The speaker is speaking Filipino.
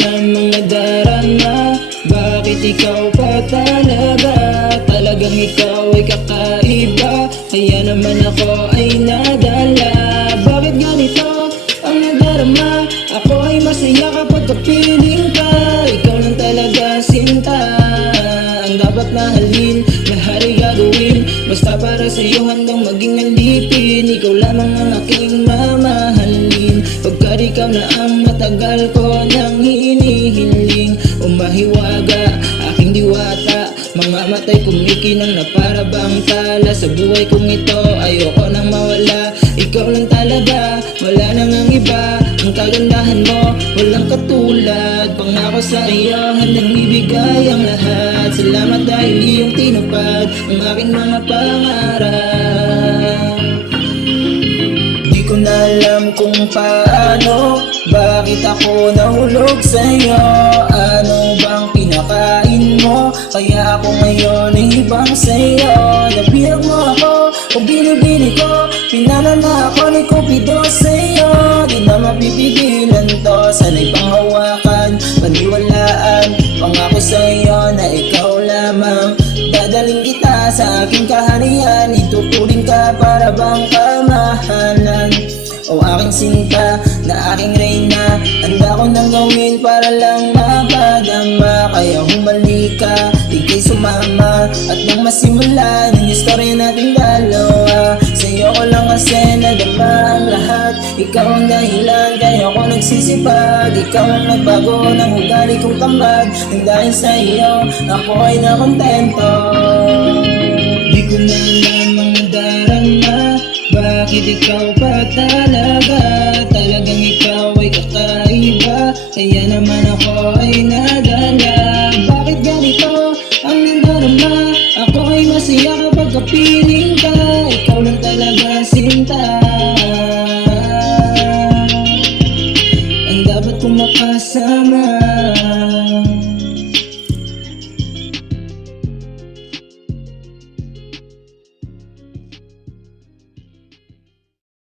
namang nadarama? Bakit ikaw pa talaga? Talagang ikaw ay kakaiba, kaya naman ako ay nadala. Bakit ganito ang nadarama? Ako ay masaya kapag kapiling ka. Ikaw lang talaga sinta ang dapat mahalin, lahat ay gagawin basta para sa'yo, handang maging alipin. Ikaw lamang ang aking mamahalin, pagkat ikaw na ang matagal ko nang hinihiling. Umahiwaga aking diwata, mga matay kumikinang na para bang tala. Sa buhay kong ito ayoko nang mawala, ikaw lang talaga, wala nang ang iba. Ang kagandahan mo walang katulad, pangako sa iyo handang ibigay ang lahat. Salamat dahil iyong tinupad ang aking mga pangarap. Di ko na alam kung paano, bakit ako nahulog sa'yo. Ano bang pinakain mo, kaya ako ngayon ay ibang sa'yo. Nabihag mo ako kung binibili ko, pinala na ako ni Cupido sa'yo. Di na mapipigilan to, sana'y panghawakan, paniwalaan. Pangako sa'yo na ikaw lamang, dadaling kita sa aking kaharian. Ituturing ka para bang kamahalan, o aking sinta na aking reyna. Handa ko nang gawin para lang mapadama, kaya humalik ka, ika'y sumama. At nang masimulan ang istorya nating dalawa, sa'yo ko lang kasi nadama ang lahat. Ikaw ang dahilan kaya ako nagsisipag, ikaw ang nagbago ng ugali kong tambad. Nang dahil sa iyo ako ay nakontento. Di ko na alam ang nadarama, bakit ikaw pa talaga? Talagang ikaw ay kakaiba, kaya naman ako ay nadala. Bakit ganito ang nadarama? Ako ay masaya kapag kapiling ka. Ikaw lang talaga sinta ang dapat kong makasama.